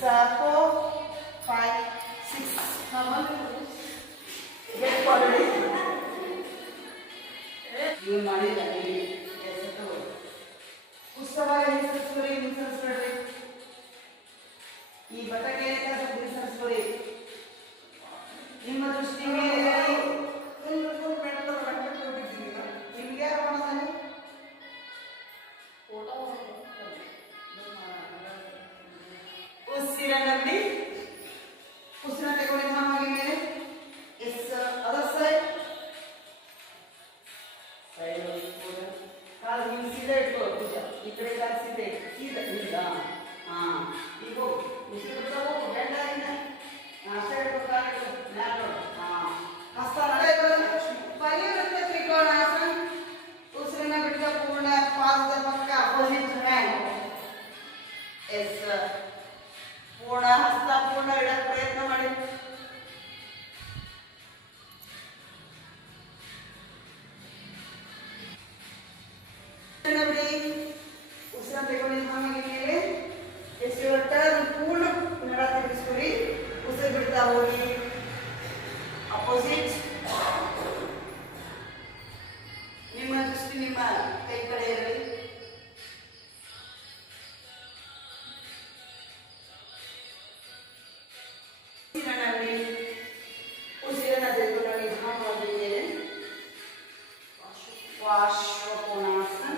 4, 5, 6. Get already. You money that you yes at all. Pustaka inserts ಈ button ಏನಿದೆ ಅದು ಇನ್ಸರ್ಸ್ಕೊಡಿ. ನಿಮ್ಮ ದೃಷ್ಟಿಗೆ ನಿಮ್ಗೆ ಯಾರು ಮಾಡ್ತಾನೆ ಉಸಿರನ್ನ ಬಿಡಿ. ಉಸಿರನ್ನ ತಗೊಂಡು ನಿಧಾನವಾಗಿ ಮೇಲೆ. ಎಸ್ ಅದರ್ ಸೈಡ್ ಕಾಲು ಹಿಂಗೆ ಸೀದಾ ಇಟ್ಕೋ. ಭುಜ ಈ ಕಡೆ ಕಾಲು ಸೀದಾ ಇಟ್ಟು ಸೀದಾ ಈಗ ಈಗ ಉಸಿರು ಬಿಡ್ತಾ ಹೋಗು. ಬೆಂಡ ಅಷ್ಟೇ ಇಟ್ಕೋ. ಕಾಲು ಮ್ಯಾಲ ನೋಡು. ಹಸ್ತ ಪರಿವೃತ್ತ ತ್ರಿಕೋಣಾಸನ. ಉಸಿರನ್ನ ಬಿಟ್ಟ ಪೂರ್ಣ ಪಾದದ ಪಕ್ಕ ಅಪೋಸಿಟ್ ಹ್ಯಾಂಡ್. ಎಸ್ ಪೂರ್ಣ ಹಸ್ತ ಪೂರ್ಣ ಇಡಕ್ಕೆ ಪ್ರಯತ್ನ ಮಾಡಿ. ಬಿಡಿ. ಉಸಿರನ್ನ ತಗೊಂಡು ನಿಧಾನವಾಗಿ ಮೇಲೆ. ಎಷ್ಟು ಟರ್ನ್ ಪೂರ್ಣ ನಡ ತಿರುಗಿಸ್ಕೊಡಿ. ಉಸಿರು ಬಿಡ್ತಾ ಹೋಗಿ ಅಪೋಸಿಟ್. ನಿಮ್ಮ ದೃಷ್ಟಿ ನಿಮ್ಮ ಕೈ ಕಡೆ ಇರಲಿ. ಉಸಿರನ್ನ ತೆಗೆದುಕೊಂಡು ನಿಧಾನವಾಗಿ ಮೇಲೆ. ಶ್ವಾಸಕೋನಾಸನ.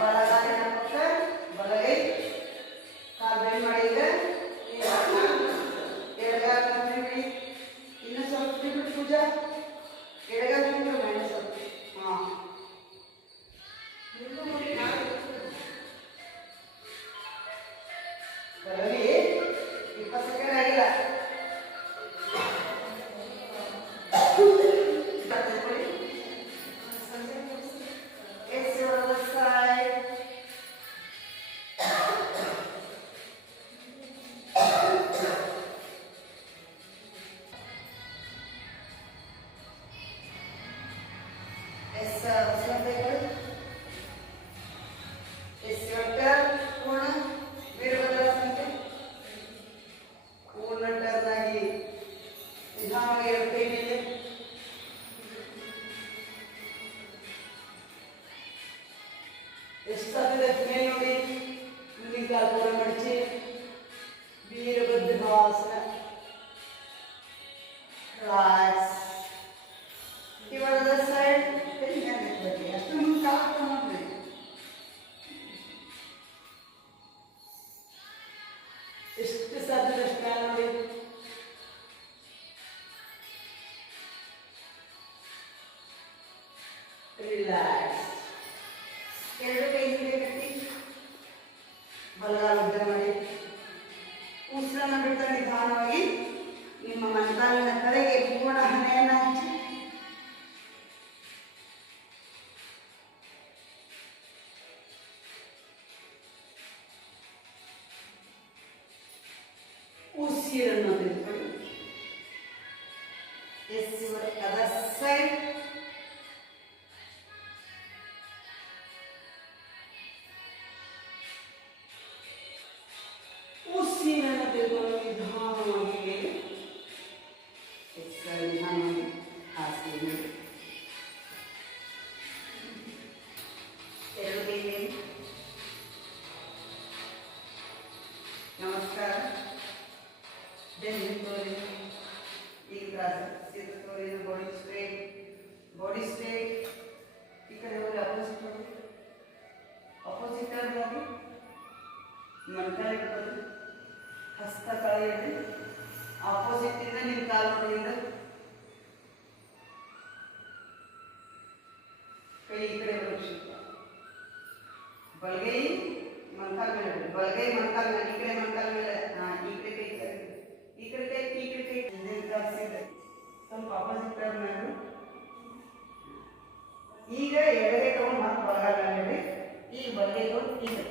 ಬಲಗಾಲಿನ ಪಕ್ಕ ಬಲಗೈ ಕಾಲು ಬೆಂಡ್ ಮಾಡಿದ್ರೆ ಎಡಗಾಲ ಬಿಡಿ. ಇನ್ನು ಸ್ವಲ್ಪ ಬಿಟ್ಟು ಪೂಜಾ ಎಡಗಾಲ ಬಿಟ್ಟು ಮೇಲೆ ಸ್ವಲ್ಪ ಬರಲಿ. 20 ಸೆಕೆಂಡ್ ಆಗಿಲ್ಲ. ಎಷ್ಟು ಸಾಧ್ಯ ಮೇಲೆ ನೋಡಿ. ಮುಂದಿನ ಕಾಲು ಪೂರ ಮಡಚಿ ವೀರಭದ್ರಾಸನ. ರಿಲ್ಯಾಕ್ಸ್. ಇವಾಗ ಅದರ್ ಸೈಡ್ ಅಷ್ಟು ಮುಂದೆ ಕಾಲು ಮಾಡ್ರಿ. ಎಷ್ಟು ಸಾಧ್ಯ ಅಷ್ಟು ಕಾಲು ನೋಡಿ. ರಿಲ್ಯಾಕ್ಸ್. ಎರಡು ಕೈ ಹಿಡಿಯ ಕಟ್ಟಿ ಬಲಗಾಲ ಉದ್ದ ಮಾಡಿ. ಉಸಿರನ್ನ ಬಿಡ್ತಾ ನಿಧಾನವಾಗಿ ನಿಮ್ಮ ಮೊಣಕಾಲಿನ ಕಡೆಗೆ ಪೂರ್ಣ ಹಣೆಯನ್ನು ಹಚ್ಚಿ. ಉಸಿರನ್ನು ತೆಗೆದುಕೊಳ್ಳಿ. Yes other side. ಉಸಿರನ್ನು ತೆಗೆದುಕೊಂಡು ನಿಧಾನವಾಗಿ ಮೇಲೆ. ನಿಧಾನವಾಗಿ ಹಾಸಿಗೆ ಮೇಲೆ. ಎರಡು ಕೈ ಮೇಲೆ. ನಮಸ್ಕಾರ. ಬೆನ್ನು ತೋರಿ. ಈಗ ಸೀದಾ ತೋರಿ. Body straight. Body straight. ಈ ಕಡೆ ಹೋಗಿ ಅಪೋಸಿಟ್ ಹೋಗಿ. ಅಪೋಸಿಟ್ ಹೋಗಿ ಮೊಣಕಾಲು ಇಟ್ಕೊಳ್ಳಿ. ಹಸ್ತ ಕೆಳಗೆ. ಆಪೋಸಿಟ್ ಇಂದ ನಿಮ್ಮ ಕಾಲು ನೋಡಿಂದ ಕೈ ಈ ಕಡೆ ಬರಬೇಕು. ಬಲಗೈ ಮೊಣಕಾಲು ಮೇಲೆ. ಬಲಗೈ ಮೊಣಕಾಲು ಮೇಲೆ. ಈ ಕಡೆ ಮೊಣಕಾಲು ಮೇಲೆ. ಈ ಕಡೆ ಕೈ ಈ ಕಡೆ ಕೈ ಈ ಕಡೆ ಕೈ ಇದೆ. ಸ್ವಲ್ಪ ಆಪೋಸಿಟ್ ಟರ್ನ್ ಮಾಡಿ. ಈಗ ಎಡಗೈ ತಗೊಂಡು ಮತ್ತೆ ಬಲಗಾಲ ಮೇಲೆ. ಈಗ ಬಲಗೈ ತಗೊಂಡು ಈ ಕಡೆ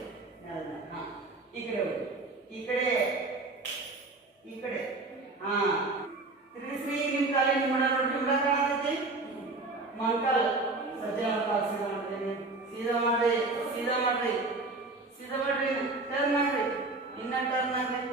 ಈ ಕಡೆ ಹೋಗಿ. ಈ ಕಡೆ ಈ ಕಡೆ ತಿರುಗಿಸ್ರಿ. ನಿಮ್ಮ ಕಾಲಿ ನಿಮ್ಮ ಮಡ ನೋಡಿ. ನಿಮ್ಗೆ ಕಾಣತೈತಿ ಮೊಣಕಾಲು ಸಜ್ಜೆ ಮೊಣಕಾಲು ಸೀದಾ ಮಾಡ್ತೀನಿ. ಸೀದಾ ಮಾಡ್ರಿ. ಸೀದಾ ಮಾಡ್ರಿ. ಸೀದಾ ಮಾಡ್ರಿ. ಟರ್ನ್ ಮಾಡ್ರಿ. ಇನ್ನ ಟರ್ನ್ ಆಗ್ರಿ.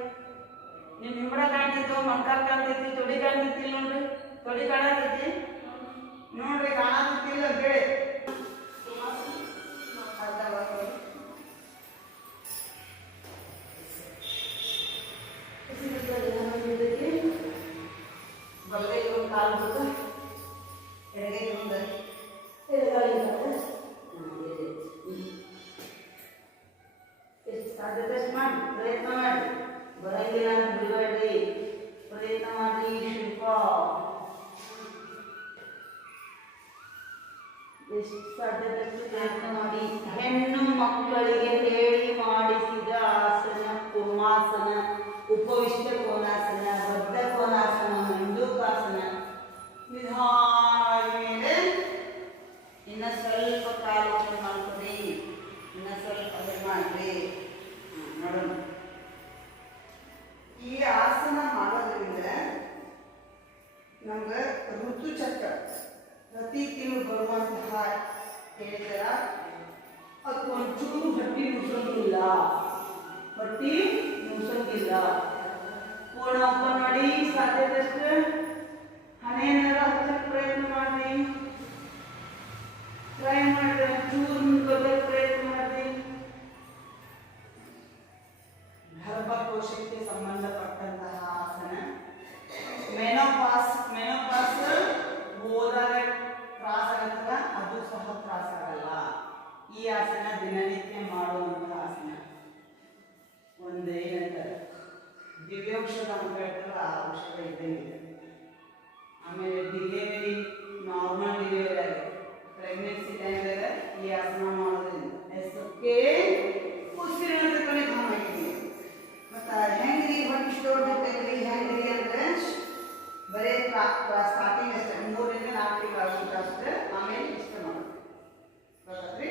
ಸಾಧ್ಯದಷ್ಟು ಮಾಡಿ ಪ್ರಯತ್ನ ಮಾಡಿ. ಬರಂಗಿಲ್ಲ ಅಂತ ಬಿಡಬೇಡ್ರಿ, ಪ್ರಯತ್ನ ಮಾಡಿ. ಶಿಲ್ಪ ಎಷ್ಟು ಸಾಧ್ಯದಷ್ಟು ಪ್ರಯತ್ನ ಮಾಡಿ. ಹೆಣ್ಣು ಮಕ್ಕಳಿಗೆ ಹೇಳಿ ಮಾಡಿಸಿದ ಆಸನ ಕುರ್ಮಾಸನ, ಉಪವಿಷ್ಟ ಕೋನಾಸನ, ಬದ್ಧ ಕೋನಾಸನ, ಮಂಡೂಕಾಸನ. ನಿಧಾನವಾಗಿ ಮೇಲೆ ಇನ್ನು ಸ್ವಲ್ಪ ಕಾಲು ಓಪನ್ ಮಾಡ್ಕೊಡಿ, ಇನ್ನು ಸ್ವಲ್ಪ ಮಾಡ್ರಿ. ನೋಡೋಣ. ಈ ಆಸನ ಮಾಡೋದ್ರಿಂದ ನಮ್ಗೆ ಋತುಚಕ್ರ ಪ್ರತಿ ತಿಂಗಳು ಬರುವಂತಹ ಹೇಳಿದಾರ ಅದು ಒಂಚೂರು ಹೊಟ್ಟಿ ನುಸಂಗಿಲ್ಲ, ಹೊಟ್ಟಿ ನುಸಂಗಿಲ್ಲ. ಪೂರ್ಣ ಓಪನ್ ಮಾಡಿ. ಸಾಧ್ಯದಷ್ಟು ಹಣೆಯನ್ನೆಲ್ಲ ಹಚ್ಚಕ್ಕೆ ಪ್ರಯತ್ನ ಮಾಡಿ. ಟ್ರೈ ಮಾಡಿ, ಒಂಚೂರು ಮುಂದೆ ಪ್ರಯತ್ನ ಮಾಡಿ. ಗರ್ಭಕೋಶಕ್ಕೆ ಸಂಬಂಧಪಟ್ಟಂತಹ ಆಸನ. ಮೆನೋಪಾಸ್ ಹೋದಾಗ ತ್ರಾಸ ಆಗತ್ತಲ್ಲ, ಅದು ಸಹ ತ್ರಾಸ ಆಗಲ್ಲ. ಈ ಆಸನ ದಿನನಿತ್ಯ ಮಾಡುವಂತಹ ಆಸನ. ಒಂದೇನಂತಾರೆ ದಿವ್ಯೌಷಧ ಅಂತ ಹೇಳ್ತಾರಲ್ಲ, ಆ ಔಷಧ ಇದ್ದಂಗಿದೆ. ಆಮೇಲೆ ಡಿಲಿವರಿ, ನಾರ್ಮಲ್ ಡಿಲಿವರಿ ಆಗಿ ಪ್ರೆಗ್ನೆನ್ಸಿ ಟೈಮ್ದಾಗ ಈ ಆಸನ ಮಾಡೋದ್ರಿಂದ ಎಷ್ಟಕ್ಕೆ ಉಸಿರಿನ ಕಡೆ ಕಾಣಿದೆ. ಮತ್ತು ಹೆಂಗ್ರಿ ಹೊಟ್ಟೆ ಸ್ಟೋರ್ಬೇಕ್ರಿ, ಹೆಂಗ್ರಿ ಅಂದರೆ ಬರೀ ಸ್ಟಾರ್ಟಿಂಗ್ ಅಷ್ಟೇ 3 ರಿಂದ 4 ತಿಂಗಳು ಆಗುತ್ತೆ ಅಷ್ಟೇ. ಆಮೇಲೆ ಇಷ್ಟ ಮಾಡೋದು ಗೊತ್ತಾಗ್ರಿ.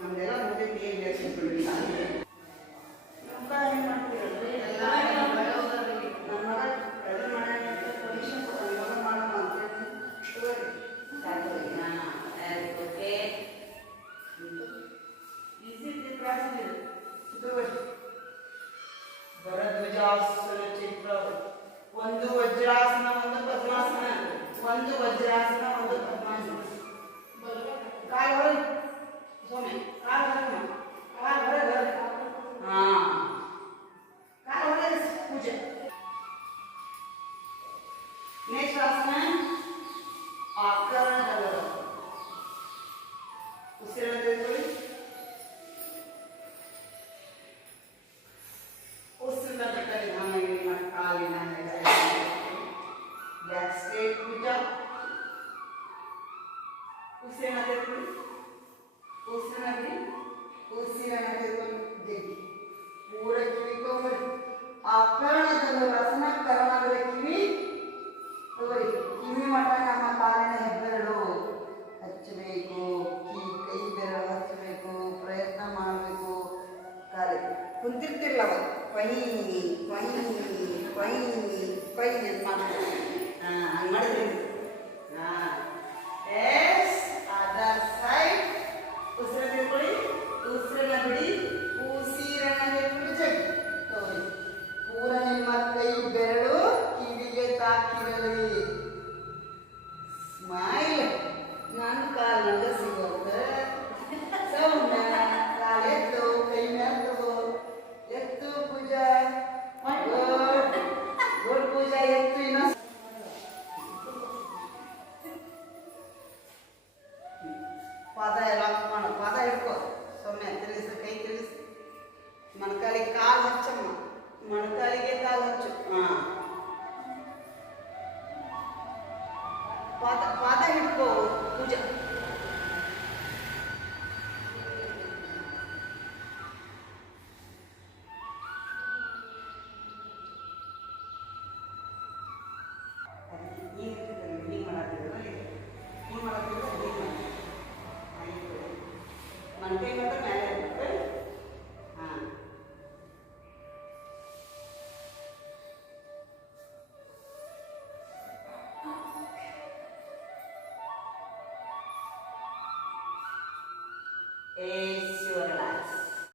ನಮ್ದೆಲ್ಲ ಮುಂದೆ ಏನು ಹೇಳ್ತಿದ್ವಿ ನಮ್ಮ ಹೆಂಗೆ ಮಾಡ್ತೀವಿ ಎಲ್ಲ ನಮ್ಮ ಮಗ ಎದುರು ಮಾಡೋಣ ಪೊಸಿಷನ್ ಮಾಡೋಣ ಓಕೆ. ಈಸಿ ಭರದ್ವಾಜಾಸನ ಚಿತ್ರ. ಒಂದು ವಜ್ರಾಸನ, ಒಂದು ಪದ್ಮಾಸನ, ಒಂದು ವಜ್ರಾಸನ, ಒಂದು ಪದ್ಮಾಸನ. ಕಾಲು ಹೊರಗೆ ಸೊಮ್ಮೆ, ಕಾಲು ಹೊರಗೆ, ಕಾಲು ಹೊರಗೆ. ಕಾಲು ಹೊರಗೆ ಪೂಜೆ. ನೆಕ್ಸ್ಟ್ ಆಸನ ಆಕರಣ. ಉಸಿರನ್ನು ತೆಗೆದುಕೊಳ್ಳಿ. ಉಸಿರನ್ನ ತಕ್ಕಲ್ಲಿ ನಮ್ಮ ಕಾಲಿನ ಬ್ಯಾಕ್ ಸ್ಟ್ರೇಟ್ ಭುಜ. ಉಸಿರನ್ನ ತೆಗೆದುಕೊಳ್ಳಿ. ಉಸಿರನ್ನ ತೆಗೆದುಕೊಳ್ಳಿ. ಜಗ್ಗಿ ಪೂರ ಕಿವಿ ತಗೊಂಡ್ರಿ. ಆಕರಣದಲ್ಲಿ ರಸನ ಕರಣಗಳ ಕಿವಿ ತಗೋರಿ. ಕಿವಿ ಮಠ ನಮ್ಮ ಕಾಲಿನ ಹೆಬ್ಬೆರಳು ಹಚ್ಚಬೇಕು, ಕೈ ಬೆರಳು ಹಚ್ಚಬೇಕು, ಪ್ರಯತ್ನ ಮಾಡಬೇಕು. ಕಾಲಿ ಕುಂತಿರ್ತಿರ್ಲ ಕೊಯ್ ಕೊಯ್ ಕೊಯ್ ಕೊಯ್ ಅಂತ ಮಾಡ್ತಾರೆ. ಹಂಗೆ ಮಾಡಿದ್ರಿ. Yes other side. ಉಸಿರನ್ನ ತೆಗೆದುಕೊಳ್ಳಿ. ಉಸಿರನ್ನ ಬಿಡಿ. ಉಸಿರನ್ನ ತೆಗೆದುಕೊಳ್ಳಿ. ಜಗ್ಗಿ ತಗೋರಿ. ಪೂರ ನಿಮ್ಮ ಕೈ ಬೆರಳು ಕಿವಿಗೆ ತಾಕಿರಲಿ. ಸ್ಮೈಲ್. ನನ್ನ ಕಾಲಿಂದ ಸಿಗುತ್ತೆ. ಸೌಂಡ ಕಾಲೆತ್ತು, ಕೈ ಮೆತ್ತು, ಎತ್ತು ಪೂಜಾ. ಗುಡ್ ಪೂಜಾ. ಎತ್ತು ಇನ್ನ ಪಾದ ಎಲ್ಲ ಮಾಡು. ಪಾದ ಹಿಡ್ಕೋ. ಸೊಮ್ಮೆ ತಿರುಗಿಸಿ, ಕೈ ತಿರುಗಿಸಿ. ಮೊಣಕಾಲಿಗೆ ಕಾಲು ಹಚ್ಚಮ್ಮ. ಮೊಣಕಾಲಿಗೆ ಕಾಲು ಹಚ್ಚು. ಪಾದ ಹಿಡ್ಕೋ ಪೂಜಾ. ಈ ರೀತಿ ಮಾಡತ್ತಿದ್ರೆ ಮಣಕೈ